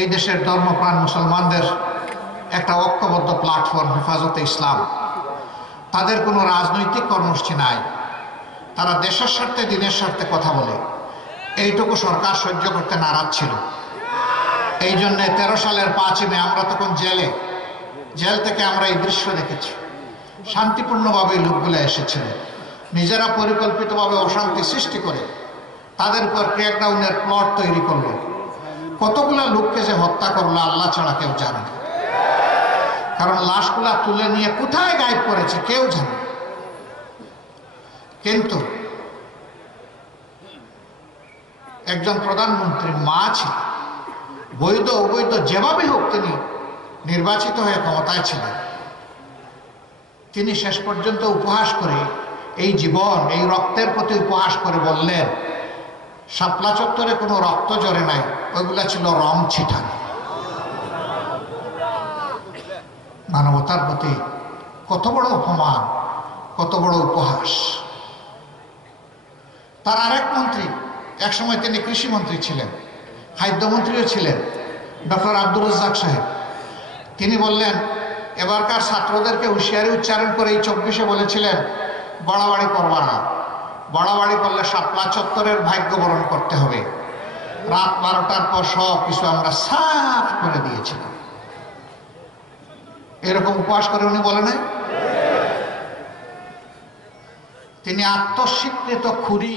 এই দেশের ধর্মপ্রাণ মুসলমানদের একটা ঐক্যবদ্ধ প্ল্যাটফর্ম হেফাজতে ইসলাম। তাদের কোনো রাজনৈতিক কর্মসূচি নাই, তারা দেশের স্বার্থে দিনের স্বার্থে কথা বলে। এইটুকু সরকার সহ্য করতে নারাজ ছিল। এই জন্য 13 সালের 5 মে আমরা তখন জেল থেকে আমরা এই দৃশ্য দেখেছি। শান্তিপূর্ণভাবে লোকগুলো এসেছিল, নিজেরা পরিকল্পিতভাবে অশান্তি সৃষ্টি করে তাদের উপর ক্র্যাকডাউনের প্লট তৈরি করলো। কতগুলা লোককে যে হত্যা করলো আল্লাহ ছাড়া কেউ জানে না, কারণ লাশগুলা তুলে নিয়ে কোথায় গায়েব করেছে কেউ জানে। কিন্তু একজন প্রধানমন্ত্রী মা ছিল, বৈধ অবৈধ যেভাবে হোক তিনি নির্বাচিত হয়ে ক্ষমতায় ছিলেন। তিনি শেষ পর্যন্ত উপহাস করে, এই জীবন এই রক্তের প্রতি উপহাস করে বললেন, শাপলা চত্বরে কোনো রক্ত জড়ে নাই, ওইগুলা ছিল রং ছিটানো। মানবতার প্রতি কত বড় অপমান, কত বড় উপহাস। তার আরেক মন্ত্রী, একসময় তিনি কৃষিমন্ত্রী ছিলেন, খাদ্যমন্ত্রীও ছিলেন, ডক্টর আব্দুর রাজ্জাক সাহেব, তিনি বললেন এবারকার ছাত্রদেরকে হুঁশিয়ারি উচ্চারণ করে এই 24-এ বলেছিলেন, বাড়াবাড়ি করবা না, বাড়াবাড়ি করলে শাপলা চত্বরের ভাগ্য বরণ করতে হবে। রাত 12টার পর সব কিছু আমরা সাফ করে দিয়েছিলাম। এরকম উপহাস করে উনি বলে নাই? তিনি আত্মস্বীকৃত খুরি।